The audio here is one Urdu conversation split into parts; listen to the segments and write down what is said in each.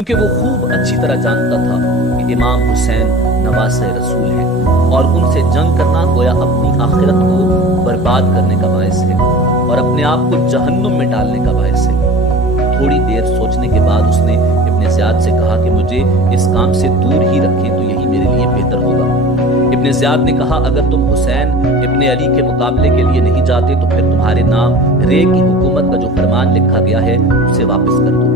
کیونکہ وہ خوب اچھی طرح جانتا تھا کہ امام حسین نواسہ رسول ہیں اور ان سے جنگ کرنا گویا اپنی آخرت کو برباد کرنے کا باعث ہے اور اپنے آپ کو جہنم میں ڈالنے کا باعث ہے۔ تھوڑی دیر سوچنے کے بعد اس نے ابن زیاد سے کہا کہ مجھے اس کام سے دور ہی رکھیں تو یہی میرے لیے بہتر ہوگا۔ ابن زیاد نے کہا اگر تم حسین ابن علی کے مقابلے کے لیے نہیں جاتے تو پھر تمہارے نام رے کی حکومت کا جو فرمان لکھا گیا ہے اسے واپس کر دو۔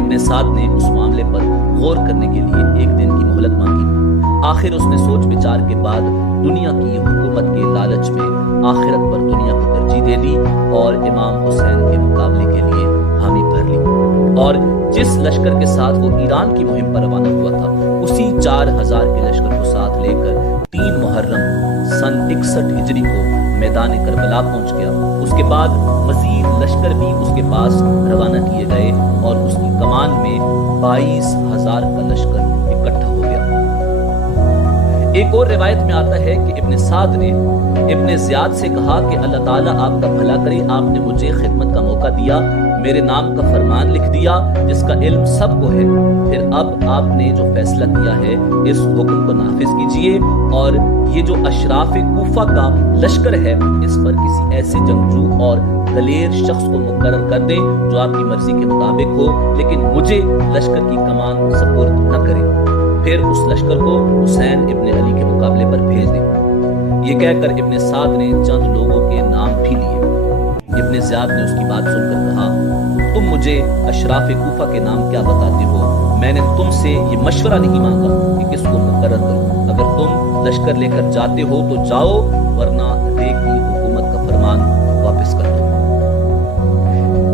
ابن سعد نے اس معاملے پر غور کرنے کے لیے ایک دن کی مہلت مانگی۔ آخر اس نے سوچ بچار کے بعد دنیا کی حکومت کے لالچ میں آخرت پر دنیا کو ترجیح دے دی اور امام حسین کے مقابلے کے لیے حامی بھر لی، اور جس لشکر کے ساتھ وہ ایران کی مہم پر روانہ ہوا تھا اسی 4000 کے لشکر کو ساتھ لے کر 3 محرم سن 61 ہجری کو میدان کربلا پہنچ گیا۔ اس کے بعد مزید لشکر بھی اس کے پاس روانہ کیے گئے اور اس کی کمان میں 22,000 کا لشکر اکٹھا ہو گیا۔ ایک اور روایت میں آتا ہے کہ ابن سعد نے ابن زیاد سے کہا کہ اللہ تعالیٰ آپ کا بھلا کرے، آپ نے مجھے خدمت کا موقع دیا، میرے نام کا فرمان لکھ دیا جس کا علم سب کو ہے، پھر اب آپ نے جو فیصلہ کیا ہے اس حکم کو نافذ کیجئے اور یہ جو اشراف کوفہ کا لشکر ہے اس پر کسی ایسے جنگجو اور دلیر شخص کو مقرر کر دیں جو آپ کی مرضی کے مطابق ہو، لیکن مجھے لشکر کی کمان سپرد نہ کریں، پھر اس لشکر کو حسین ابن علی کے مقابلے پر بھیج دیں۔ یہ کہہ کر ابن سعد نے چند لوگوں کے نام بھی لیے۔ ابن زیاد نے اس کی بات سن کر کہا تم مجھے اشراف کوفہ کے نام کیا بتاتے ہو؟ میں نے تم سے یہ مشورہ نہیں مانگا کہ کس کو مقرر کروں، اگر تم لشکر لے کر جاتے ہو تو جاؤ، ورنہ رے کی حکومت کا فرمان واپس کر دو۔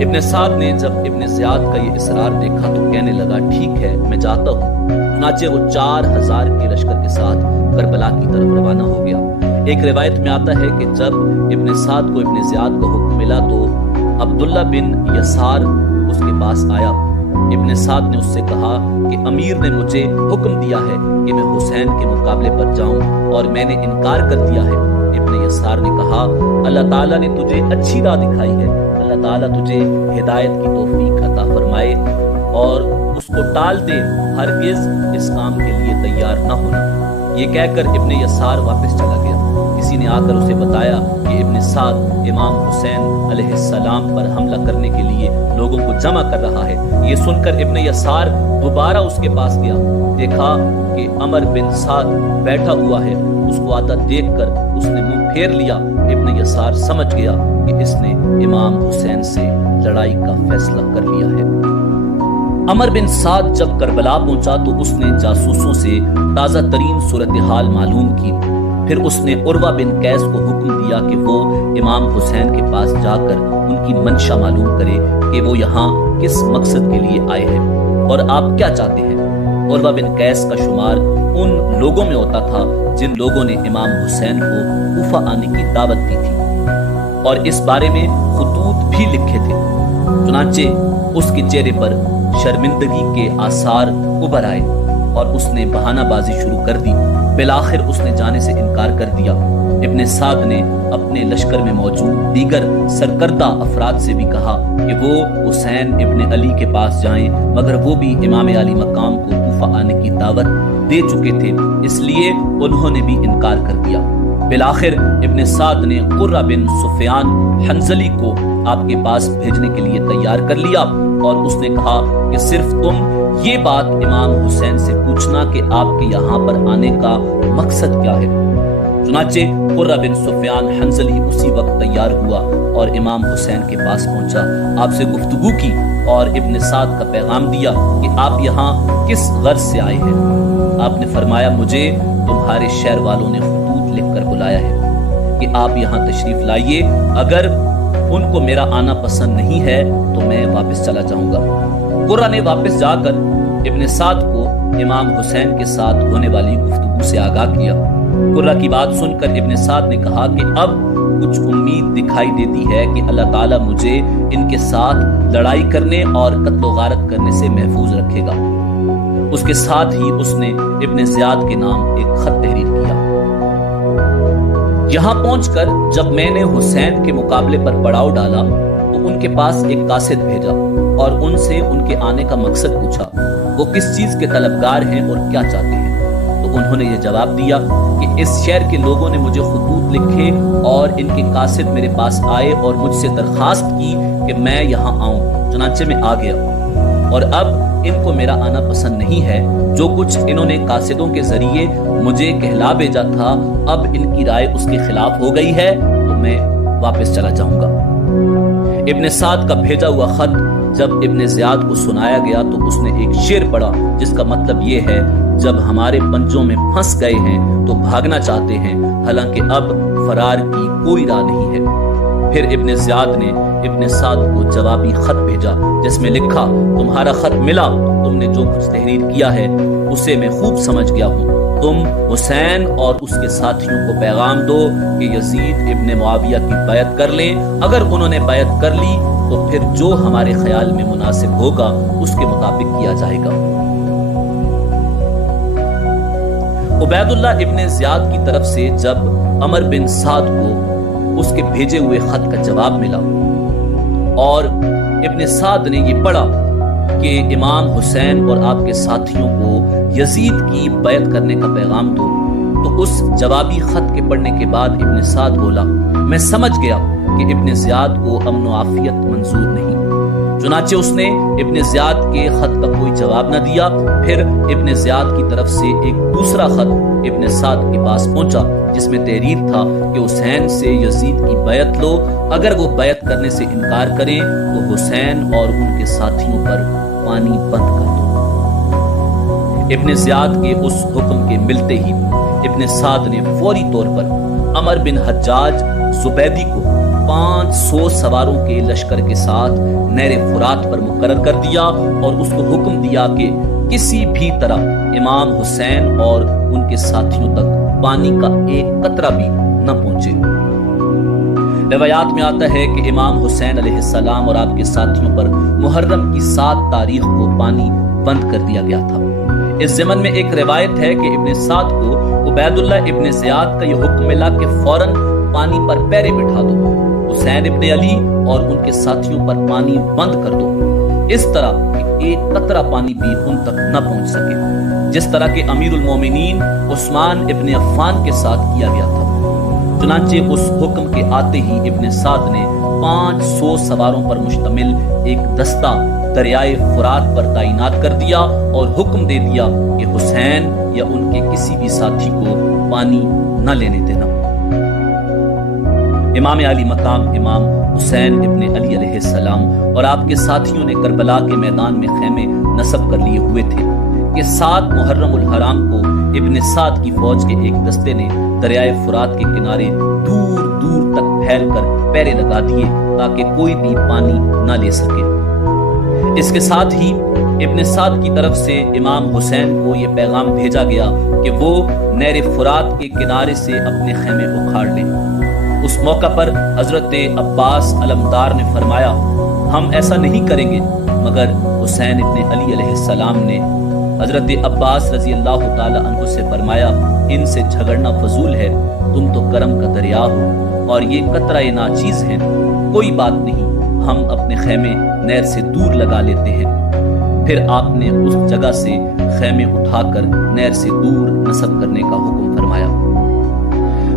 ابن سعد نے جب ابن زیاد کا یہ اصرار دیکھا تو کہنے لگا ٹھیک ہے میں جاتا ہوں۔ چنانچہ وہ 4000 کے لشکر کے ساتھ کربلا کی طرف روانہ ہو گیا۔ ایک روایت میں آتا ہے کہ جب ابن سعد کو ابن زیاد کا حکم ملا تو عبداللہ بن یسار اس کے پاس آیا۔ ابن سعد نے اس سے کہا کہ امیر نے مجھے حکم دیا ہے کہ میں حسین کے مقابلے پر جاؤں اور میں نے انکار کر دیا ہے۔ ابن یسار نے کہا اللہ تعالیٰ نے تجھے اچھی راہ دکھائی ہے، اللہ تعالیٰ تجھے ہدایت کی توفیق عطا فرمائے اور اس کو ٹال دے، ہرگز اس کام کے لیے تیار نہ ہونا۔ یہ کہہ کر ابن یسار واپس چلا گیا۔ کسی نے آ کر اسے بتایا کہ ابن سعد امام حسین علیہ السلام پر حملہ کرنے کے لیے لوگوں کو جمع کر رہا ہے۔ یہ سن کر ابن یسار دوبارہ اس کے پاس گیا، دیکھا کہ عمر بن سعد بیٹھا ہوا ہے، اس کو آتا دیکھ کر اس نے منہ پھیر لیا۔ ابن یسار سمجھ گیا کہ اس نے امام حسین سے لڑائی کا فیصلہ کر لیا ہے۔ عمر بن سعد جب کربلا پہنچا تو اس نے جاسوسوں سے تازہ ترین صورتحال معلوم کی، پھر اس نے عروہ بن قیس کو حکم دیا کہ وہ امام حسین کے پاس جا کر ان کی منشا معلوم کرے کہ وہ یہاں کس مقصد کے لیے آئے ہیں اور آپ کیا چاہتے ہیں۔ عروہ بن قیس کا شمار ان لوگوں میں ہوتا تھا جن لوگوں نے امام حسین کو کوفہ آنے کی دعوت دی تھی اور اس بارے میں خطوط بھی لکھے تھے۔ چنانچہ اس کے چہرے پر شرمندگی کے آثار ابھر آئے اور اس نے بہانہ بازی شروع کر دی۔ بالآخر اس نے جانے سے انکار کر دیا۔ ابن سعد نے اپنے لشکر میں موجود دیگر سرکردہ افراد سے بھی کہا کہ وہ حسین ابن علی کے پاس جائیں، مگر وہ بھی امام علی مقام کو کوفہ آنے کی دعوت دے چکے تھے، اس لیے انہوں نے بھی انکار کر دیا۔ بالآخر ابن سعد نے قرہ بن سفیان حنظلی کو آپ کے پاس بھیجنے کے لیے تیار کر لیا اور اس نے کہا کہ صرف تم یہ بات امام حسین سے پوچھنا کہ آپ کے یہاں پر آنے کا مقصد کیا ہے۔ چنانچہ قرہ بن سفیان حنظلی اسی وقت تیار ہوا اور امام حسین کے پاس پہنچا، آپ سے گفتگو کی اور ابن سعد کا پیغام دیا کہ آپ یہاں کس غرض سے آئے ہیں۔ آپ نے فرمایا مجھے تمہارے شہر والوں نے خطوط لکھ کر بلایا ہے کہ آپ یہاں تشریف لائیے، اگر ان کو میرا آنا پسند نہیں ہے تو میں واپس چلا جاؤں گا۔ قرہ نے واپس جا کر ابن سعد کو امام حسین کے ساتھ ہونے والی گفتگو سے آگاہ کیا۔ قرہ کی بات سن کر ابن سعد نے کہا کہ اب کچھ امید دکھائی دیتی ہے کہ اللہ تعالیٰ مجھے ان کے ساتھ لڑائی کرنے اور قتل و غارت کرنے سے محفوظ رکھے گا۔ اس کے ساتھ ہی اس نے ابن زیاد کے نام ایک خط تحریر کیا۔ یہاں پہنچ کر جب میں نے حسین کے مقابلے پر پڑاؤ ڈالا تو ان کے پاس ایک قاصد بھیجا اور ان سے ان کے آنے کا مقصد پوچھا، وہ کس چیز کے طلبگار ہیں اور کیا چاہتے ہیں؟ تو انہوں نے یہ جواب دیا کہ اس شہر کے لوگوں نے مجھے خطوط لکھے اور ان کے قاصد میرے پاس آئے اور مجھ سے درخواست کی کہ میں یہاں آؤں، چنانچہ میں آ گیا، اور اب ان کو میرا آنا پسند نہیں ہے۔ جو کچھ انہوں نے قاصدوں کے ذریعے مجھے کہلا بھیجا تھا، اب ان کی رائے اس کے خلاف ہو گئی ہے، تو میں واپس چلا جاؤں گا۔ ابن سعد کا بھیجا ہوا خط جب ابن زیاد کو سنایا گیا تو اس نے ایک شعر پڑھا جس کا مطلب یہ ہے، جب ہمارے پنجوں میں پھنس گئے ہیں تو بھاگنا چاہتے ہیں، حالانکہ اب فرار کی کوئی راہ نہیں ہے۔ پھر ابن زیاد نے ابن سعد کو جوابی خط بھیجا جس میں لکھا، تمہارا خط ملا، تم نے جو کچھ تحریر کیا ہے اسے میں خوب سمجھ گیا ہوں۔ تم حسین اور اس کے ساتھیوں کو پیغام دو کہ یزید ابن معاویہ کی بیعت کر لیں، اگر انہوں نے بیعت کر لی تو پھر جو ہمارے خیال میں مناسب ہوگا اس کے مطابق کیا جائے گا۔ عبید اللہ ابن زیاد کی طرف سے جب عمر بن سعد کو اس کے بھیجے ہوئے خط کا جواب ملا اور ابن سعد نے یہ پڑھا کہ امام حسین اور آپ کے ساتھیوں کو یزید کی بیعت کرنے کا پیغام دو، تو اس جوابی خط کے پڑھنے کے بعد ابن سعد بولا، میں سمجھ گیا کہ ابن زیاد کو امن و عافیت منظور نہیں۔ چنانچہ اس نے ابن زیاد کے خط کا کوئی جواب نہ دیا۔ پھر ابن زیاد کی طرف سے ایک دوسرا خط ابن سعد کے پاس پہنچا جس میں تحریر تھا کہ حسین سے یزید کی بیعت لو، اگر وہ بیعت کرنے سے انکار کریں تو حسین اور ان کے ساتھیوں پر پانی بند کر دو۔ ابن زیاد کے اس حکم کے ملتے ہی ابن سعد نے فوری طور پر عمر بن حجاج زبیدی کو 500 سواروں کے لشکر کے ساتھ نہر فرات پر مقرر کر دیا اور اس کو حکم دیا کہ کسی بھی طرح امام حسین اور ان کے ساتھیوں تک پانی کا ایک قطرہ بھی نہ پہنچے۔ روایات میں آتا ہے کہ امام حسین علیہ السلام اور آپ کے ساتھیوں پر محرم کی 7 تاریخ کو پانی بند کر دیا گیا تھا۔ اس ضمن میں ایک روایت ہے کہ ابن سعد کو عبید اللہ ابن زیاد کا یہ حکم ملا کہ فوراً پانی پر پیرے بٹھا دو، حسین ابن علی اور ان کے ساتھیوں پر پانی بند کر دو، اس طرح کہ ایک قطرہ پانی بھی ان تک نہ پہنچ سکے، جس طرح کہ امیر المومنین عثمان ابن عفان کے ساتھ کیا گیا تھا۔ چنانچہ اس حکم کے آتے ہی ابن سعد نے 500 سواروں پر مشتمل ایک دستہ دریائے فرات پر تعینات کر دیا اور حکم دے دیا کہ حسین یا ان کے کسی بھی ساتھی کو پانی نہ لینے دینا۔ امام علی مقام امام حسین ابن علی علیہ السلام اور آپ کے ساتھیوں نے کربلا کے میدان میں خیمے نصب کر لیے ہوئے تھے کہ 7 محرم الحرام کو ابن سعد کی فوج کے ایک دستے نے دریائے فرات کے کنارے دور دور تک پھیل کر پیرے لگا دیے تاکہ کوئی بھی پانی نہ لے سکے۔ اس کے ساتھ ہی ابن سعد کی طرف سے امام حسین کو یہ پیغام بھیجا گیا کہ وہ نہر فرات کے کنارے سے اپنے خیمے اکھاڑ لیں۔ اس موقع پر حضرت عباس علمدار نے فرمایا، ہم ایسا نہیں کریں گے، مگر حسین ابن علی علیہ السلام نے حضرت عباس رضی اللہ تعالی عنہ سے فرمایا، ان سے جھگڑنا فضول ہے، تم تو کرم کا دریا ہو اور یہ قطرہ ناچیز ہیں، کوئی بات نہیں، ہم اپنے خیمے نہر سے دور لگا لیتے ہیں۔ پھر آپ نے اس جگہ سے خیمے اٹھا کر نہر سے دور نصب کرنے کا حکم فرمایا۔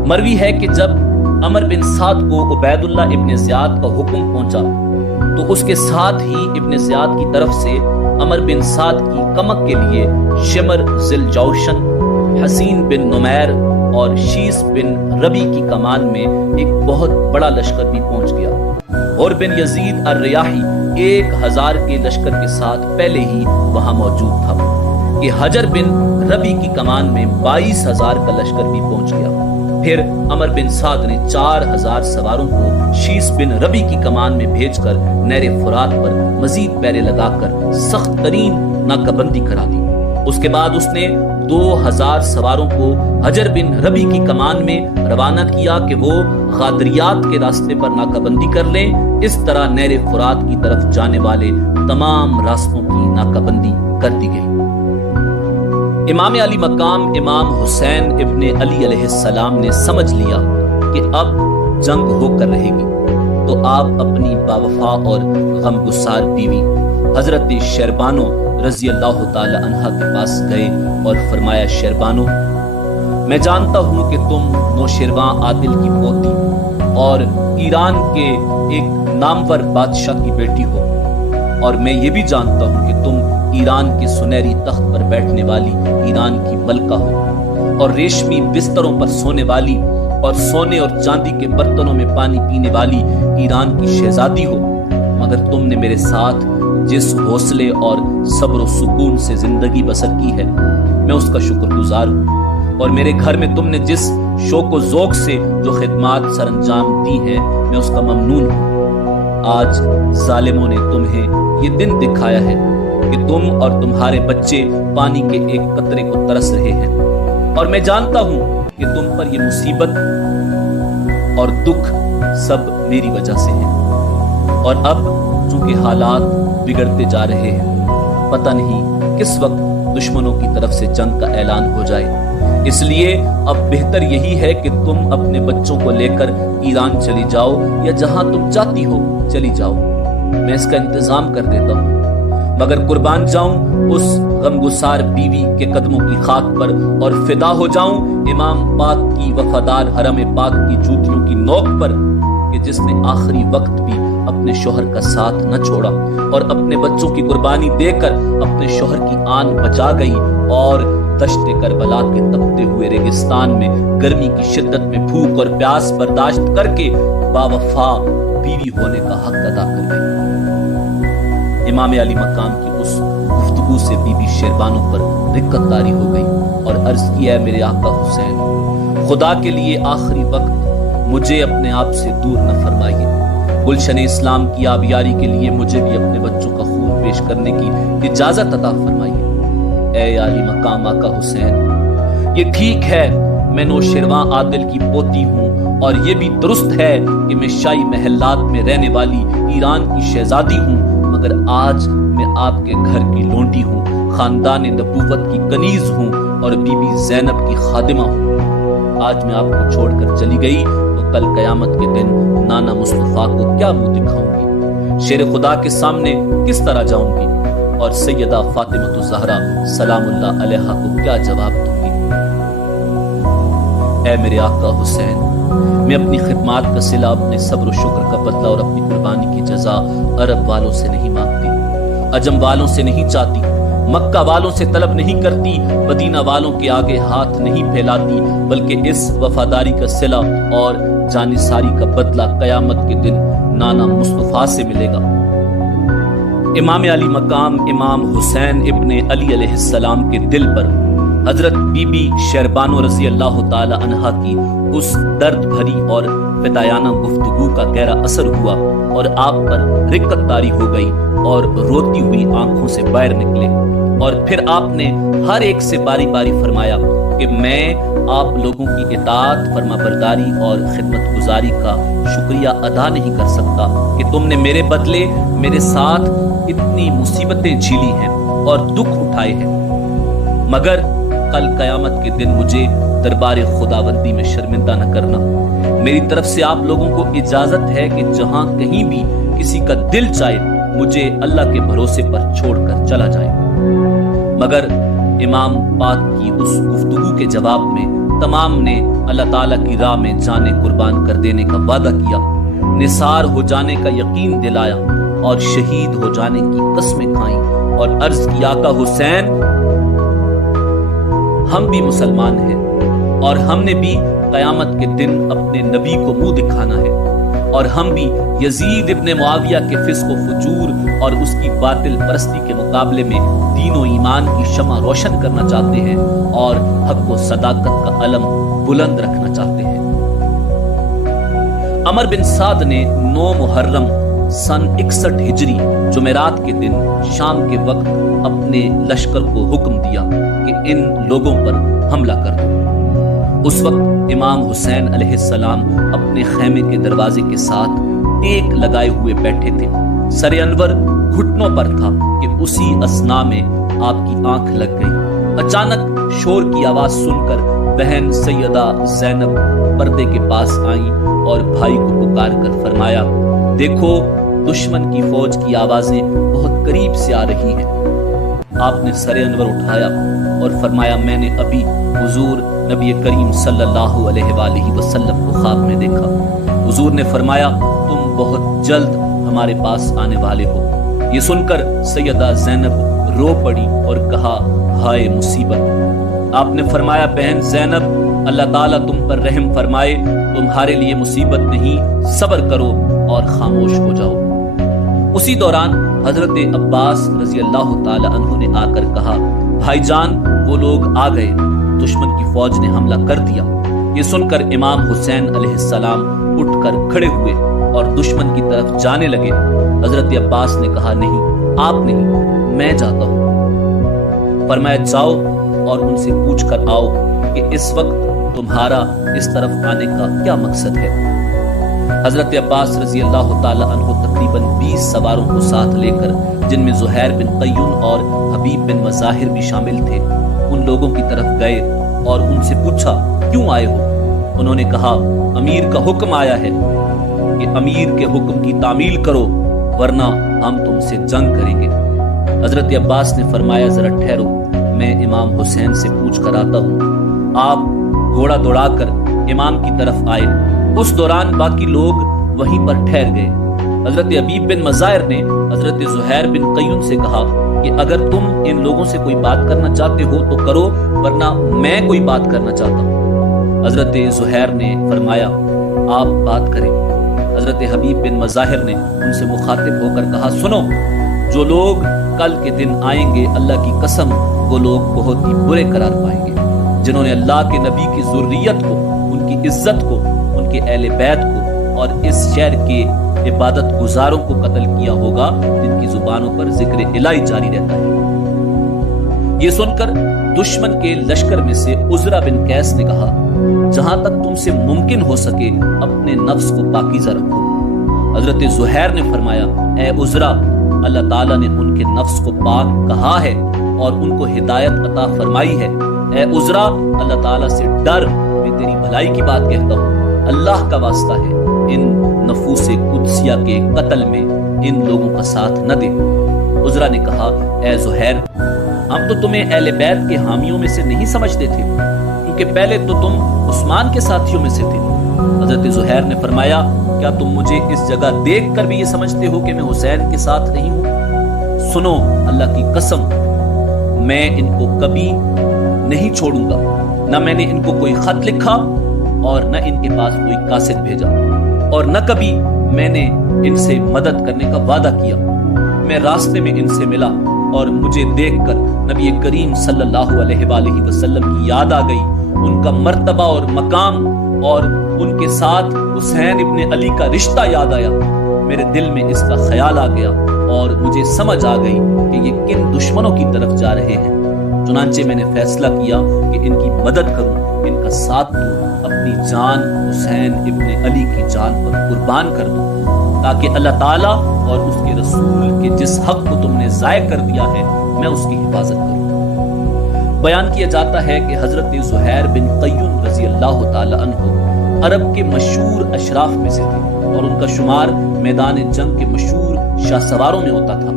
مروی ہے کہ جب عمر بن سعد کو عبید اللہ ابن زیاد کا حکم پہنچا تو اس کے ساتھ ہی ابن زیاد کی طرف سے عمر بن سعد کی کمک کے لیے شمر ذی الجوشن، حسین بن نمیر اور شیس بن ربی کی کمان میں ایک بہت بڑا لشکر بھی پہنچ گیا، اور بن یزید الریاحی 1000 کے لشکر کے ساتھ پہلے ہی وہاں موجود تھا کہ حجر بن ربی کی کمان میں 22,000 کا لشکر بھی پہنچ گیا۔ پھر عمر بن سعد نے 4000 سواروں کو شیس بن ربی کی کمان میں بھیج کر نہر فرات پر مزید پیرے لگا کر سخت ترین ناکہ بندی کرا دی۔ اس کے بعد اس نے 2000 سواروں کو حجر بن ربی کی کمان میں روانہ کیا کہ وہ غادریات کے راستے پر ناکہ بندی کر لیں۔ اس طرح نہر فرات کی طرف جانے والے تمام راستوں کی ناکہ بندی کر دی گئی۔ امام علی مقام امام حسین ابن علی علیہ السلام نے سمجھ لیا کہ اب جنگ ہو کر رہے گی، تو آپ اپنی باوفا اور غم گسار بیوی حضرت شیربانو رضی اللہ تعالی عنہا کے پاس گئے اور فرمایا، شیربانو، میں جانتا ہوں کہ تم نوشیروان عادل کی پوتی اور ایران کے ایک نامور بادشاہ کی بیٹی ہو، اور میں یہ بھی جانتا ہوں کہ تم ایران کے سنہری تخت پر بیٹھنے والی ایران کی ملکہ ہو، اور ریشمی بستروں پر سونے والی اور سونے اور چاندی کے برتنوں میں پانی پینے والی ایران کی شہزادی ہو، مگر تم نے میرے ساتھ جس حوصلے اور صبر و سکون سے زندگی بسر کی ہے، میں اس کا شکر گزار ہوں، اور میرے گھر میں تم نے جس شوق و ذوق سے جو خدمات سر انجام دی ہیں، میں اس کا ممنون ہوں۔ آج ظالموں نے تمہیں یہ دن دکھایا ہے کہ تم اور تمہارے بچے پانی کے ایک قطرے کو ترس رہے ہیں، اور میں جانتا ہوں کہ تم پر یہ مصیبت اور دکھ سب میری وجہ سے ہے، اور اب چونکہ حالات بگڑتے جا رہے ہیں، پتہ نہیں کس وقت دشمنوں کی طرف سے جنگ کا اعلان ہو جائے، اس لیے اب بہتر یہی ہے کہ تم اپنے بچوں کو لے کر ایران چلی جاؤ، یا جہاں تم چاہتی ہو چلی جاؤ، میں اس کا انتظام کر دیتا ہوں، مگر قربان جاؤں اس غمگسار بیوی کے قدموں کی خاک پر، اور فدا ہو جاؤں امام پاک کی وفادار حرم پاک کی جوتیوں کی نوک پر، کہ جس نے آخری وقت بھی اپنے شوہر کا ساتھ نہ چھوڑا اور اپنے بچوں کی قربانی دے کر اپنے شوہر کی آن بچا گئی، اور دشت کربلا کے تپتے ہوئے ریگستان میں گرمی کی شدت میں بھوک اور پیاس برداشت کر کے باوفا بیوی ہونے کا حق ادا کر گئی۔ امام علی مقام کی اس گفتگو سے بی بی شیربانو پر رقت طاری ہو گئی اور عرض کیا، ہے میرے آقا حسین، خدا کے لیے آخری وقت مجھے اپنے آپ سے دور نہ فرمائیے، گلشن اسلام کی آبیاری کے لیے مجھے بھی اپنے بچوں کا خون پیش کرنے کی اجازت عطا فرمائیے۔ اے علی مقام آقا حسین، یہ ٹھیک ہے میں نوشیروان عادل کی پوتی ہوں، اور یہ بھی درست ہے کہ میں شاہی محلات میں رہنے والی ایران کی شہزادی ہوں، مگر آج میں آپ کے گھر کی لونڈی ہوں، خاندان نبوت کی کنیز ہوں، اور بی بی زینب کی خادمہ ہوں۔ آج میں آپ کو چھوڑ کر چلی گئی تو کل قیامت کے دن نانا مصطفیٰ کو کیا منہ دکھاؤں گی، شیر خدا کے سامنے کس طرح جاؤں گی، اور سیدہ فاطمہ الزہرا سلام اللہ علیہا کو کیا جواب دوں گی۔ اے میرے آقا حسین، میں اپنی خدمات کا صلہ، اپنے صبر و شکر کا بدلہ اور اپنی قربانی کی جزا عرب والوں سے نہیں مانگتی، عجم والوں سے نہیں چاہتی، مکہ والوں سے طلب نہیں کرتی، مدینہ والوں کے آگے ہاتھ نہیں پھیلاتی، بلکہ اس وفاداری کا صلہ اور جانثاری کا بدلہ قیامت کے دن نانا مصطفیٰ سے ملے گا۔ امام علی مقام امام حسین ابن علی علیہ السلام کے دل پر حضرت بی بی شیربانو رضی اللہ تعالی عنہا کی اس درد بھری اور فدایانہ گفتگو کا گہرا اثر ہوا، اور آپ پر رقت طاری ہو گئی، اور روتی ہوئی آنکھوں سے باہر نکلے، اور پھر آپ نے ہر ایک سے باری باری فرمایا کہ میں آپ لوگوں کی اطاعت، فرما برداری اور خدمت گزاری کا شکریہ ادا نہیں کر سکتا کہ تم نے میرے بدلے میرے ساتھ اتنی مصیبتیں جھیلی ہیں اور دکھ اٹھائے ہیں، مگر کل قیامت کے دن مجھے دربار خداوندی میں شرمندہ نہ کرنا۔ میری طرف سے آپ لوگوں کو اجازت ہے کہ جہاں کہیں بھی کسی کا دل چاہے مجھے اللہ کے بھروسے پر چھوڑ کر چلا جائے، مگر امام پاک کی اس گفتگو کے جواب میں تمام نے اللہ تعالیٰ کی راہ میں جانیں قربان کر دینے کا وعدہ کیا، نثار ہو جانے کا یقین دلایا، اور شہید ہو جانے کی قسمیں کھائیں، اور عرض کی، آقا حسین، ہم بھی مسلمان ہیں، اور ہم نے بھی قیامت کے دن اپنے نبی کو منہ دکھانا ہے، اور ہم بھی یزید ابن معاویہ کے فسق و فجور اور اس کی باطل پرستی کے مقابلے میں دین و ایمان کی شمع روشن کرنا چاہتے ہیں، اور حق و صداقت کا علم بلند رکھنا چاہتے ہیں۔ عمر بن سعد نے 9 محرم سن 61 ہجری جمعرات کے دن شام کے وقت اپنے لشکر کو حکم دیا کہ ان لوگوں پر حملہ کر دو۔ اس وقت امام حسین علیہ السلام اپنے خیمے کے دروازے کے ساتھ ٹیک لگائے ہوئے بیٹھے تھے، سر انور گھٹنوں پر تھا کہ اسی اثنا میں آپ کی آنکھ لگ گئی۔ اچانک شور کی آواز سن کر بہن سیدہ زینب پردے کے پاس آئیں اور بھائی کو پکار کر فرمایا، دیکھو دشمن کی فوج کی آوازیں بہت قریب سے آ رہی ہیں۔ آپ نے سر انور اٹھایا اور فرمایا میں نے ابھی حضور نبی کریم صلی اللہ علیہ وآلہ وسلم کو خواب میں دیکھا۔ حضور نے فرمایا تم بہت جلد ہمارے پاس آنے والے ہو۔ یہ سن کر سیدہ زینب رو پڑی اور کہا ہائے مصیبت۔ آپ نے فرمایا بہن زینب اللہ تعالیٰ تم پر رحم فرمائے، تمہارے لیے مصیبت نہیں، صبر کرو اور خاموش ہو جاؤ۔ اسی دوران حضرت عباس رضی اللہ تعالی عنہ نے آ کر کہا بھائی جان وہ لوگ آ گئے، دشمن کی فوج نے حملہ کر دیا۔ یہ سن کر امام حسین علیہ السلام اٹھ کر کھڑے ہوئے اور دشمن کی طرف جانے لگے۔ حضرت عباس نے کہا نہیں آپ نہیں، میں جاتا ہوں۔ فرمایا جاؤ اور ان سے پوچھ کر آؤ کہ اس وقت تمہارا اس طرف آنے کا کیا مقصد ہے۔ حضرت عباس رضی اللہ تعالی عنہ تقریباً 20 سواروں کو ساتھ لے کر، جن میں زہیر بن قیون اور حبیب بن مظاہر بھی شامل تھے، ان لوگوں کی طرف گئے اور ان سے پوچھا کیوں آئے ہو؟ انہوں نے کہا امیر کا حکم آیا ہے کہ امیر کے حکم کی تعمیل کرو ورنہ ہم تم سے جنگ کریں گے۔ حضرت عباس نے فرمایا ذرا ٹھہرو، میں امام حسین سے پوچھ کر آتا ہوں۔ آپ گھوڑا دوڑا کر امام کی طرف آئے۔ اس دوران باقی لوگ وہیں پر ٹھہر گئے۔ حضرت حبیب بن مظاہر نے حضرت زہیر بن قیون سے کہا کہ اگر تم ان لوگوں سے کوئی بات کرنا چاہتے ہو تو کرو ورنہ میں کوئی بات کرنا چاہتا ہوں۔ حضرت زہیر نے فرمایا آپ بات کریں۔ حضرت حبیب بن مظاہر نے ان سے مخاطب ہو کر کہا سنو، جو لوگ کل کے دن آئیں گے اللہ کی قسم وہ لوگ بہت ہی برے قرار پائیں گے، جنہوں نے اللہ کے نبی کی ذریت کو، ان کی عزت کو، ان کے اہل بیت کو اور اس شہر کے عبادت گزاروں کو قتل کیا ہوگا، جن کی زبانوں پر ذکر الہی جاری رہتا ہے۔ یہ سن کر دشمن کے لشکر میں سے عزرہ بن قیس نے کہا جہاں تک تم سے ممکن ہو سکے اپنے نفس کو پاکیزہ رکھو۔ حضرت زہیر نے فرمایا اے عزرہ، اللہ تعالیٰ نے ان کے نفس کو پاک کہا ہے اور ان کو ہدایت عطا فرمائی ہے۔ اے عزرہ اللہ تعالیٰ سے ڈر، میں تیری بھلائی کی بات کہتا ہوں، اللہ کا واسطہ ہے ان نفوس قدسیہ کے قتل میں ان لوگوں کا ساتھ نہ دے۔ عزرہ نے کہا اے زہیر، ہم تو تمہیں اہل بیت کے حامیوں میں سے نہیں سمجھتے تھے، کیونکہ پہلے تو تم عثمان کے ساتھیوں میں سے تھے۔ حضرت زہیر نے فرمایا کیا تم مجھے اس جگہ دیکھ کر بھی یہ سمجھتے ہو کہ میں حسین کے ساتھ نہیں ہوں؟ سنو اللہ کی قسم، میں ان کو کبھی نہیں چھوڑوں گا، نہ میں نے ان کو کوئی خط لکھا اور نہ ان کے پاس کوئی قاصد بھیجا، اور نہ کبھی میں نے ان سے مدد کرنے کا وعدہ کیا۔ میں راستے میں ان سے ملا اور مجھے دیکھ کر نبی کریم صلی اللہ علیہ وآلہ وسلم کی یاد آ گئی، ان کا مرتبہ اور مقام، اور ان کے ساتھ حسین ابن علی کا رشتہ یاد آیا۔ میرے دل میں اس کا خیال آ گیا اور مجھے سمجھ آ گئی کہ یہ کن دشمنوں کی طرف جا رہے ہیں۔ چنانچہ میں نے فیصلہ کیا کہ ان کی مدد کروں، ان کا ساتھ دوں، اپنی جان حسین ابن علی کی جان پر قربان کر دوں، تاکہ اللہ تعالیٰ اور اس کے رسول کے جس حق کو تم نے ضائع کر دیا ہے میں اس کی حفاظت کروں۔ بیان کیا جاتا ہے کہ حضرت زہیر بن قیون رضی اللہ تعالی عنہ عرب کے مشہور اشراف میں سے تھے اور ان کا شمار میدان جنگ کے مشہور شاہ سواروں میں ہوتا تھا۔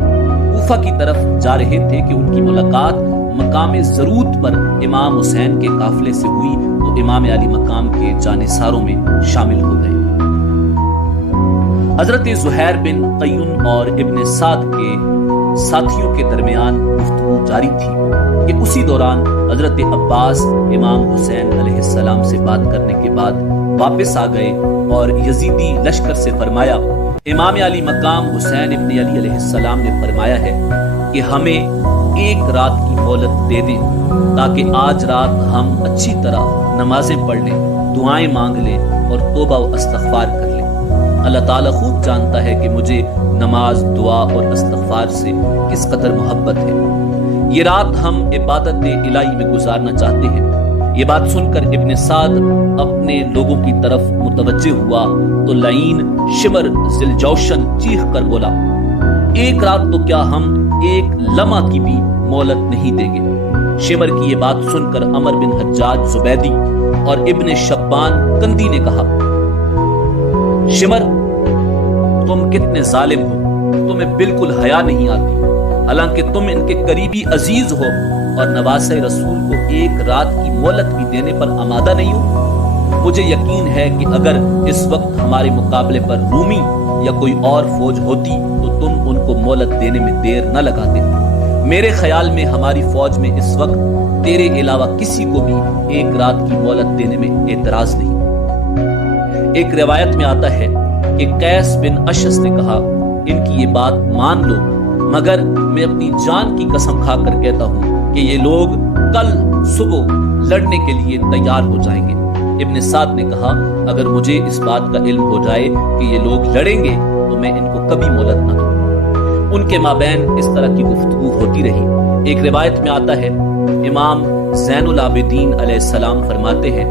کوفہ کی طرف جا رہے تھے کہ ان کی ملاقات مقام ضرورت پر امام حسین کے قافلے سے ہوئی تو امام علی مقام کے جانثاروں میں شامل ہو گئے۔ حضرت زہیر بن قیون اور ابن سعد کے ساتھیوں کے درمیان گفتگو جاری تھی کہ اسی دوران حضرت عباس امام حسین علیہ السلام سے بات کرنے کے بعد واپس آ گئے اور یزیدی لشکر سے فرمایا امام علی مقام حسین ابن علی علیہ السلام نے فرمایا ہے کہ ہمیں ایک رات کی مہلت دے دیں تاکہ آج رات ہم اچھی طرح نمازیں پڑھ لیں، دعائیں مانگ لیں اور توبہ و استغفار کر لیں۔ اللہ تعالیٰ خوب جانتا ہے کہ مجھے نماز، دعا اور استغفار سے کس قدر محبت ہے۔ یہ رات ہم عبادت الہی میں گزارنا چاہتے ہیں۔ یہ بات سن کر ابن سعد اپنے لوگوں کی طرف متوجہ ہوا تو لعین شمر ذوالجوشن چیخ کر بولا ایک رات تو کیا ہم ایک لمحہ کی بھی مہلت نہیں دیں گے۔ شمر کی یہ بات سن کر عمر بن حجاج زبیدی اور ابن شبان کندی نے کہا شمر تم کتنے ظالم ہو، تمہیں بالکل حیا نہیں آتی، حالانکہ تم ان کے قریبی عزیز ہو اور نواسۂ رسول کو ایک رات کی مہلت بھی دینے پر آمادہ نہیں ہو۔ مجھے یقین ہے کہ اگر اس وقت ہمارے مقابلے پر رومی یا کوئی اور فوج ہوتی تو تم ان کو مہلت دینے میں دیر نہ لگاتے۔ میرے خیال میں ہماری فوج میں اس وقت تیرے علاوہ کسی کو بھی ایک رات کی مہلت دینے میں اعتراض نہیں۔ ایک روایت میں آتا ہے کہ قیس بن اشعث نے کہا، ان کی یہ بات مان لو، مگر میں اپنی جان کی قسم کھا کر کہتا ہوں کہ یہ لوگ کل صبح لڑنے کے لیے تیار ہو جائیں گے۔ ابن سعد نے کہا، اگر مجھے اس بات کا علم ہو جائے کہ یہ لوگ لڑیں گے تو میں ان کو کبھی مہلت نہ دوں۔ ان کے مابین اس طرح کی گفتگو ہوتی رہی۔ ایک روایت میں آتا ہے، امام زین العابدین علیہ السلام فرماتے ہیں،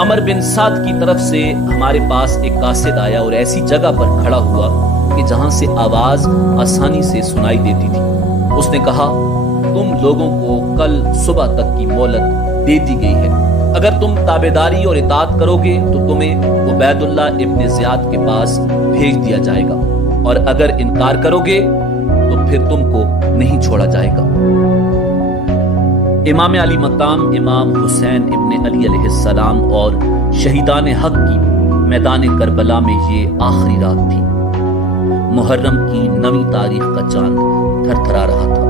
عمر بن سعد کی طرف سے ہمارے پاس ایک قاصد آیا اور ایسی جگہ پر کھڑا ہوا کہ جہاں سے آواز آسانی سے سنائی دیتی تھی۔ اس نے کہا، تم لوگوں کو کل صبح تک کی مہلت دے دی گئی ہے، اگر تم تابعداری اور اطاعت کرو گے تو تمہیں عبید اللہ ابن زیاد کے پاس بھیج دیا جائے گا، اور اگر انکار کرو گے تو پھر تم کو نہیں چھوڑا جائے گا۔ امام علی مقام امام حسین ابن علی علیہ السلام اور شہیدان حق کی میدان کربلا میں یہ آخری رات تھی۔ محرم کی 9 تاریخ کا چاند تھر تھرا رہا تھا،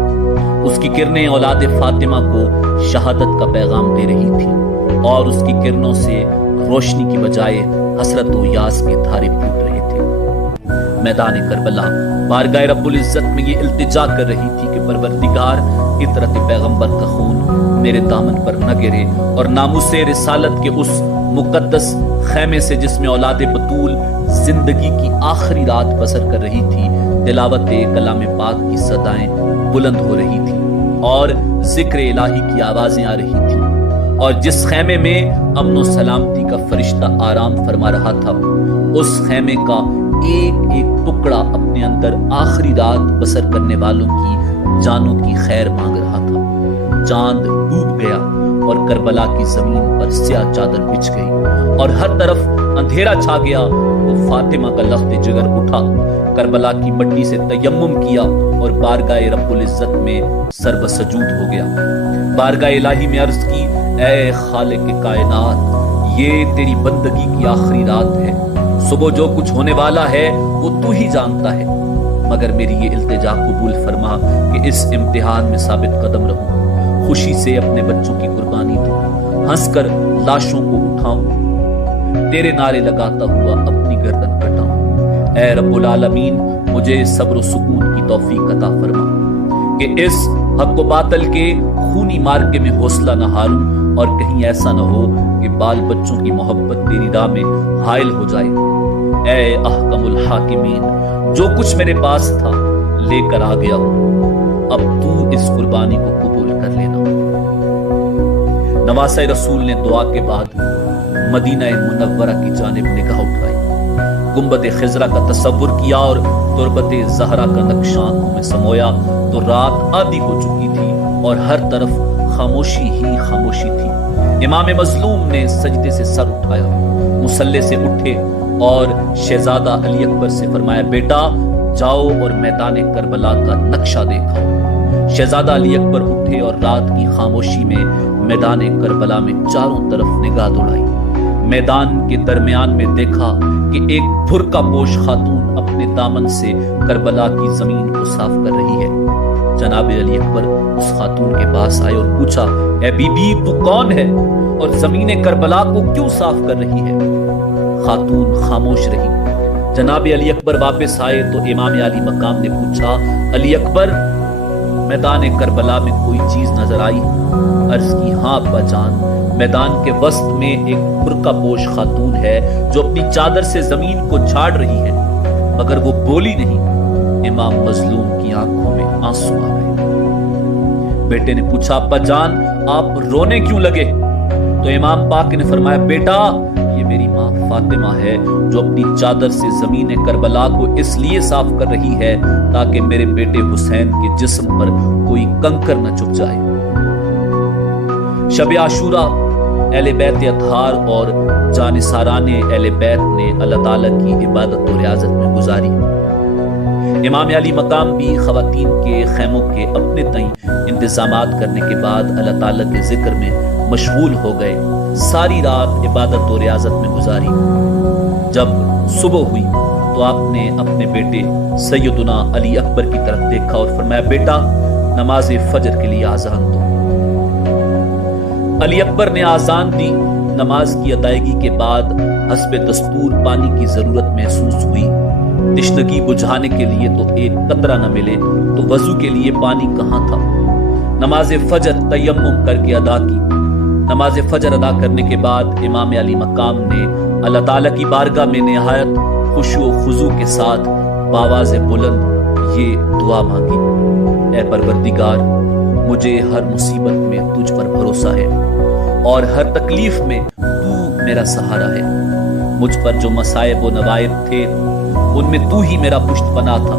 اس کی کرنیں اولاد فاطمہ کو شہادت کا پیغام دے رہی تھی، اور اس کی کرنوں سے روشنی کی بجائے حسرت و یاس کے دھارے پھوٹ رہے تھے۔ میدان کربلا بارگاہ رب العزت میں یہ التجا کر رہی تھی کہ پروردگار، عطرت پیغمبر کا خون میرے دامن پر نہ گرے، اور ناموس رسالت کے اس مقدس خیمے سے جس میں اولاد بطول زندگی کی آخری رات بسر کر رہی تھی، تلاوت کلام پاک کی صدائیں بلند ہو رہی تھی اور ذکر الہی کی آوازیں آ رہی تھی، اور جس خیمے میں امن و سلامتی کا فرشتہ آرام فرما رہا تھا، اس خیمے کا ایک ایک ٹکڑا اپنے اندر آخری رات بسر کرنے والوں کی جانوں کی خیر مانگ رہا تھا۔ چاند ڈوب گیا اور کربلا کی زمین پر سیاہ چادر بچھ گئی اور ہر طرف اندھیرا چھا گیا تو فاطمہ کا لخت جگر اٹھا، کربلا کی مٹی سے تیمم کیا اور بارگاہ رب العزت میں سر بسجود ہو گیا۔ بارگاہ الہی میں عرض کی، اے خالق کائنات، یہ تیری بندگی کی آخری رات ہے، صبح جو کچھ ہونے والا ہے وہ تو ہی جانتا ہے، مگر میری یہ التجا قبول فرما کہ اس امتحان میں ثابت قدم رہوں، خوشی سے اپنے بچوں کی قربانی دوں، ہنس کر لاشوں کو اٹھاؤں، تیرے نعرے لگاتا ہوا اپنی گردن کٹاؤں۔ اے رب العالمین، مجھے صبر و سکون کی توفیق عطا فرما کہ اس حق و باطل کے خونی مارکے میں حوصلہ نہ ہاروں، اور کہیں ایسا نہ ہو کہ بال بچوں کی محبت تیری راہ میں حائل ہو جائے۔ اے احکم الحاکمین، جو کچھ میرے پاس تھا لے کر آ گیا ہوں، اب تو اس قربانی کو قبول کر لینا۔ نواسہ رسول نے دعا کے بعد مدینہ منورہ کی جانب نگاہ اٹھائی، گنبد خضرا کا تصور کیا اور تربت زہرا کا نقشہ آنکھوں میں سمویا تو رات آدھی ہو چکی تھی اور ہر طرف خاموشی ہی خاموشی تھی۔ امام مظلوم نے سجدے سے سر اٹھایا، مصلی سے اٹھے اور شہزادہ علی اکبر سے فرمایا، بیٹا جاؤ اور میدان کربلا کا نقشہ دیکھاؤ۔ شہزادہ علی اکبر اٹھے اور رات کی خاموشی میں میدان کربلا میں چاروں طرف نگاہ دوڑائی۔ میدان کے درمیان میں دیکھا کہ ایک برقع پوش خاتون اپنے دامن سے کربلا کی زمین کو صاف کر رہی ہے۔ جناب علی اکبر اس خاتون کے پاس آئے اور پوچھا، اے بی بی تو کون ہے اور زمین کربلا کو کیوں صاف کر رہی ہے؟ خاتون خاموش رہی۔ جناب علی اکبر واپس آئے تو امام علی مقام نے پوچھا، علی اکبر، میدان کربلا میں کوئی چیز نظر آئی؟ عرض کی، ہاں ابا جان، میدان کے وسط میں ایک برقع پوش خاتون ہے جو اپنی چادر سے زمین کو جھاڑ رہی ہے، مگر وہ بولی نہیں۔ امام مظلوم کی آنکھوں میں آنسو آ گئے۔ بیٹے نے پوچھا، ابا جان آپ رونے کیوں لگے؟ تو امام پاک نے فرمایا، بیٹا یہ میری ماں فاطمہ ہے جو اپنی چادر سے زمین کربلا کو اس لیے صاف کر رہی ہے تاکہ میرے بیٹے حسین کے جسم پر کوئی کنکر نہ چبھ جائے۔ شب عاشورہ اہل بیت اطہار اور جانثاران اہل بیت نے اللہ تعالیٰ کی عبادت و ریاضت میں گزاری۔ امام علی مقام بھی خواتین کے خیموں کے اپنے تئیں انتظامات کرنے کے بعد اللہ تعالیٰ کے ذکر میں مشغول ہو گئے، ساری رات عبادت و ریاضت میں گزاری۔ جب صبح ہوئی تو آپ نے اپنے بیٹے سیدنا علی اکبر کی طرف دیکھا اور فرمایا، بیٹا نماز فجر کے لیے آذان دو۔ علی اکبر نے آذان دی۔ نماز کی ادائیگی کے بعد حسب دستور پانی کی ضرورت محسوس ہوئی۔ تشنگی بجھانے کے لیے تو ایک قطرہ نہ ملے تو وضو کے لیے پانی کہاں تھا؟ نماز فجر تیمم کر کے ادا کی۔ نماز فجر ادا کرنے کے بعد امام علی مقام نے اللہ تعالیٰ کی بارگاہ میں نہایت خشوع و خضوع کے ساتھ بآواز بلند یہ دعا مانگی، اے پروردگار، مجھے ہر مصیبت میں تجھ پر بھروسہ ہے اور ہر تکلیف میں تو میرا سہارا ہے۔ مجھ پر جو مصائب و نوائب تھے ان میں تو ہی میرا پشت پناہ تھا۔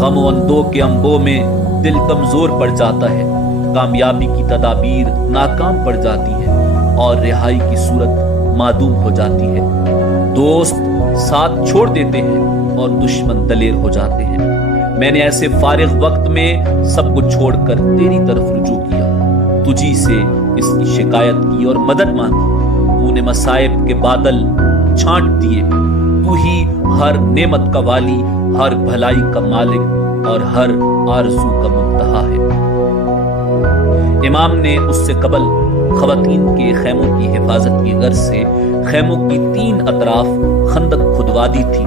غم و اندوہ کے انبوہ میں دل کمزور پڑ جاتا ہے، کامیابی کی تدابیر ناکام پڑ جاتی ہے اور رہائی کی صورت معدوم ہو جاتی ہے۔ دوست ساتھ چھوڑ دیتے ہیں اور دشمن دلیر ہو جاتے ہیں۔ میں نے ایسے فارغ وقت میں سب کچھ چھوڑ کر تیری طرف رجوع کیا، تجھی سے اس کی شکایت کی اور مدد مانگی۔ تو نے مصائب کے بادل چھانٹ دیے، تو ہی ہر نعمت کا والی، ہر بھلائی کا مالک اور ہر آرزو کا منتہا ہے۔ امام نے اس سے قبل خواتین کے خیموں کی حفاظت کی غرض سے خیموں کی 3 اطراف خندق کھدوا دی تھی۔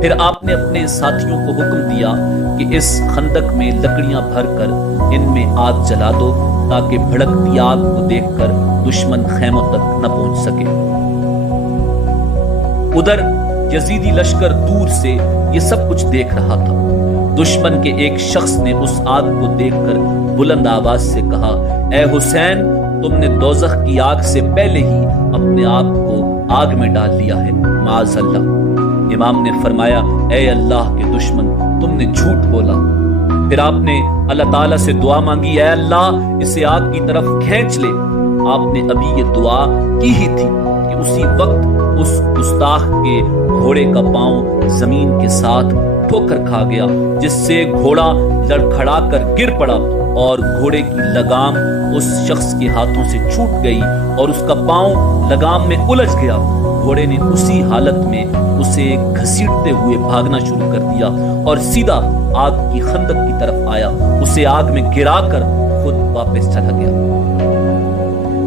پھر آپ نے اپنے ساتھیوں کو حکم دیا کہ اس خندق میں لکڑیاں بھر کر ان میں آگ جلا دو تاکہ بھڑکتی آگ کو دیکھ کر دشمن خیموں تک نہ پہنچ سکے۔ ادھر یزیدی لشکر دور سے یہ سب کچھ دیکھ رہا تھا۔ دشمن کے ایک شخص نے اس آگ کو دیکھ کر بلند آواز سے کہا، اے حسین، تم نے دوزخ کی آگ سے پہلے ہی اپنے آپ کو آگ میں ڈال لیا ہے، معاذ اللہ۔ امام نے فرمایا، اے اللہ کے دشمن، تم نے جھوٹ بولا۔ پھر آپ نے اللہ تعالیٰ سے دعا مانگی، اے اللہ اسے آگ کی طرف کھینچ لے۔ آپ نے ابھی یہ دعا کی ہی تھی کہ اسی وقت اس گستاخ کے گھوڑے کا پاؤں زمین کے ساتھ ٹھوکر کھا گیا، جس سے گھوڑا لڑکھڑا کر گر پڑا اور گھوڑے کی لگام اس شخص کے ہاتھوں سے چھوٹ گئی اور اس کا پاؤں لگام میں الجھ گیا۔ گھوڑے نے اسی حالت میں اسے گھسیٹتے ہوئے بھاگنا شروع کر دیا اور سیدھا آگ کی خندق کی طرف آیا، اسے آگ میں گرا کر خود واپس چلا گیا۔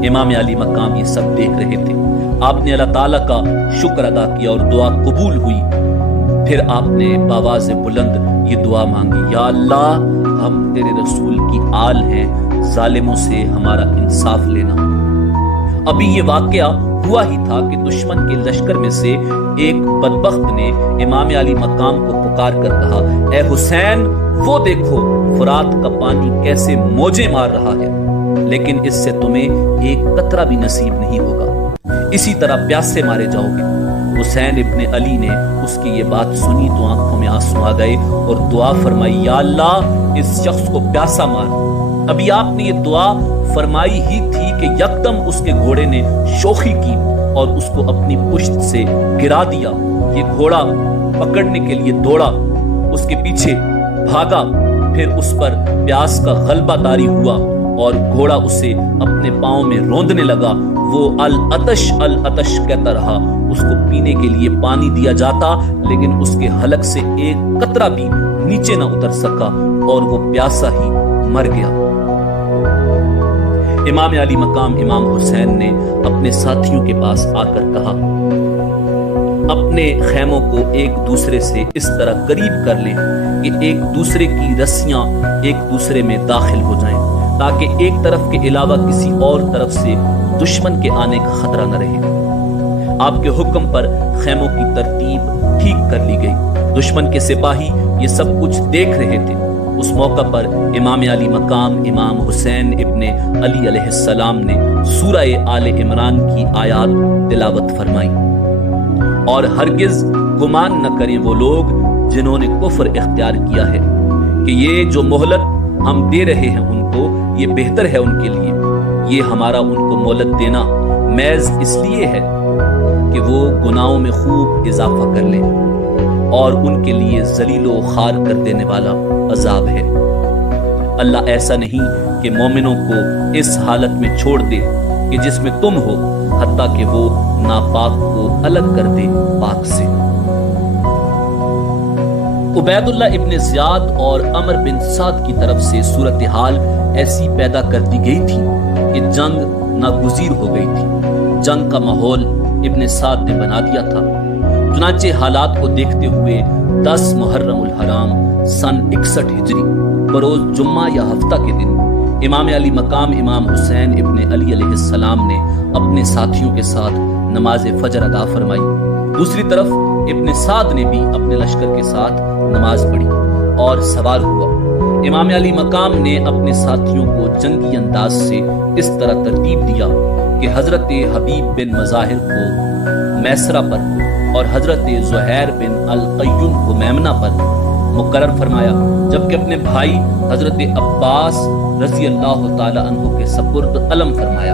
امام علی مقام یہ سب دیکھ رہے تھے۔ آپ نے اللہ تعالیٰ کا شکر ادا کیا اور دعا قبول ہوئی۔ پھر آپ نے بآواز بلند یہ دعا مانگی، یا اللہ، ہم تیرے رسول کی آل ہیں، ظالموں سے ہمارا انصاف لینا۔ ابھی یہ واقعہ ہوا ہی تھا کہ دشمن کے لشکر میں سے ایک بدبخت نے امام علی مقام کو پکار کر کہا، اے حسین، وہ دیکھو فرات کا پانی کیسے موجیں مار رہا ہے، لیکن اس سے تمہیں ایک قطرہ بھی نصیب نہیں ہوگا، اسی طرح پیاسے مارے جاؤ گے۔ حسین ابن علی نے اس کی یہ بات سنی تو آنکھوں میں آنسو آ گئے اور دعا فرمائی، یا اللہ اس شخص کو پیاسا مار۔ ابھی آپ نے یہ دعا فرمائی ہی تھی کہ یکدم اس کے گھوڑے نے شوخی کی اور اس کو اپنی پشت سے گرا دیا۔ یہ گھوڑا پکڑنے کے لیے دوڑا، اس کے پیچھے بھاگا، پھر اس پر پیاس کا غلبہ طاری ہوا اور گھوڑا اسے اپنے پاؤں میں روندنے لگا۔ وہ العطش العطش کہتا رہا۔ اس کو پینے کے لیے پانی دیا جاتا لیکن اس کے حلق سے ایک قطرہ بھی نیچے نہ اتر سکا اور وہ پیاسا ہی مر گیا۔ امام علی مقام امام حسین نے اپنے ساتھیوں کے پاس آ کر کہا، اپنے خیموں کو ایک دوسرے سے اس طرح قریب کر لیں کہ ایک دوسرے کی رسیاں ایک دوسرے میں داخل ہو جائیں تاکہ ایک طرف کے علاوہ کسی اور طرف سے دشمن کے آنے کا خطرہ نہ رہے۔ آپ کے حکم پر خیموں کی ترتیب ٹھیک کر لی گئی۔ دشمن کے سپاہی یہ سب کچھ دیکھ رہے تھے۔ اس موقع پر امام علی مقام امام حسین ابن علی علیہ السلام نے سورہ آل عمران کی آیات تلاوت فرمائی، اور ہرگز گمان نہ کریں وہ لوگ جنہوں نے کفر اختیار کیا ہے کہ یہ جو مہلت ہم دے رہے ہیں ان کو یہ بہتر ہے ان کے لیے۔ یہ ہمارا ان کو مہلت دینا محض اس لیے ہے کہ وہ گناہوں میں خوب اضافہ کر لیں، اور ان کے لیے ذلیل و خوار کر دینے والا عذاب ہے۔ اللہ ایسا نہیں کہ مومنوں کو اس حالت میں چھوڑ دے کہ جس میں تم ہو، حتیٰ کہ وہ ناپاک کو الگ کر دے پاک سے۔ عبید اللہ ابن زیاد اور عمر بن سعد کی طرف سے صورتحال ایسی پیدا کر دی گئی تھی کہ جنگ ناگزیر ہو گئی تھی۔ جنگ کا ماحول ابن سعد نے بنا دیا تھا۔ چنانچہ حالات کو دیکھتے ہوئے 10 محرم الحرام سن 61 ہجری بروز جمعہ یا ہفتہ کے دن امام علی مقام امام حسین ابن علی علیہ السلام نے اپنے ساتھیوں کے ساتھ نماز فجر ادا فرمائی۔ دوسری طرف ابن سعد نے بھی اپنے لشکر کے ساتھ نماز پڑھی اور سوار ہوا۔ امام علی مقام نے اپنے ساتھیوں کو جنگی انداز سے اس طرح ترتیب دیا کہ حضرت حبیب بن مظاہر کو میسرہ پر اور حضرت زہیر بن القیوم کو میمنہ پر مقرر فرمایا، جبکہ اپنے بھائی حضرت عباس رضی اللہ تعالی عنہ کے سپرد علم فرمایا۔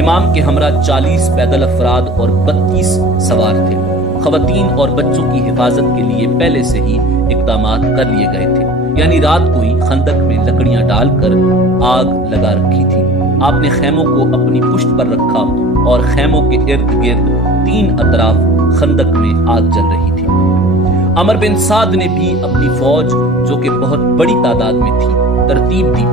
امام کے ہمراہ 40 پیدل افراد اور 32 سوار تھے۔ خواتین اور بچوں کی حفاظت کے لیے پہلے سے ہی اقدامات کر لیے گئے تھے، یعنی رات کو ہی خندق میں لکڑیاں ڈال کر آگ لگا رکھی تھی۔ آپ نے خیموں کو اپنی پشت پر رکھا اور خیموں کے ارد گرد 3 اطراف خندق میں آگ جل رہی تھی۔ عمر بن سعد نے بھی اپنی فوج، جو کہ بہت بڑی تعداد میں تھی، ترتیب دی۔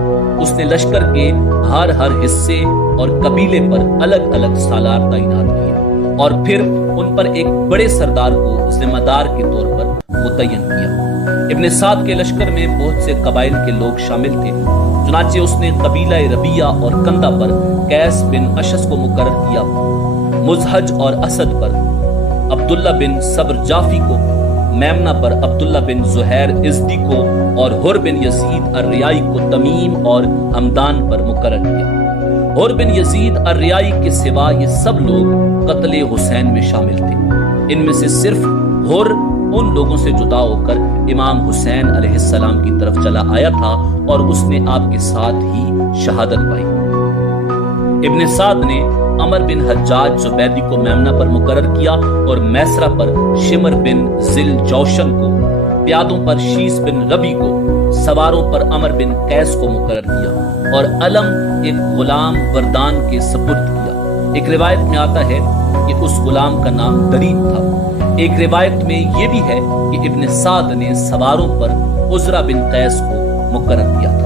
اس نے لشکر کے ہر حصے اور قبیلے پر الگ الگ سالار تعینات کیے اور پھر ان پر ایک بڑے سردار کو ذمہ دار کے طور پر متعین کیا۔ ابن سعد کے لشکر میں بہت سے قبائل کے لوگ شامل تھے، چنانچہ اس نے قبیلہ ربیہ اور کندہ پر قیس بن اشس کو مقرر کیا، مزہج اور اسد پر عبداللہ بن صبر جافی کو، میمنہ پر عبداللہ بن زہیر ازدی کو اور حر بن یزید الریائی کو تمیم اور ہمدان پر مقرر کیا۔ حر بن یزید الریائی کے سوا یہ سب لوگ قتل حسین میں شامل تھے۔ ان میں سے صرف حر ان لوگوں سے جدا ہو کر امام حسین علیہ السلام کی طرف چلا آیا تھا اور اس نے آپ کے ساتھ ہی شہادت پائی۔ ابن سعد نے عمر بن حجاج زبیدی کو میمنہ پر مقرر کیا اور میسرہ پر شمر بن ذل جوشن کو، پیادوں پر شیس بن ربی کو، سواروں پر عمر بن قیس کو مقرر کیا اور علم ایک غلام وردان کے سپرد کیا۔ ایک روایت میں آتا ہے کہ اس غلام کا نام درید تھا۔ ایک روایت میں یہ بھی ہے کہ ابن سعد نے سواروں پر عزرہ بن قیس کو مقرر کیا تھا۔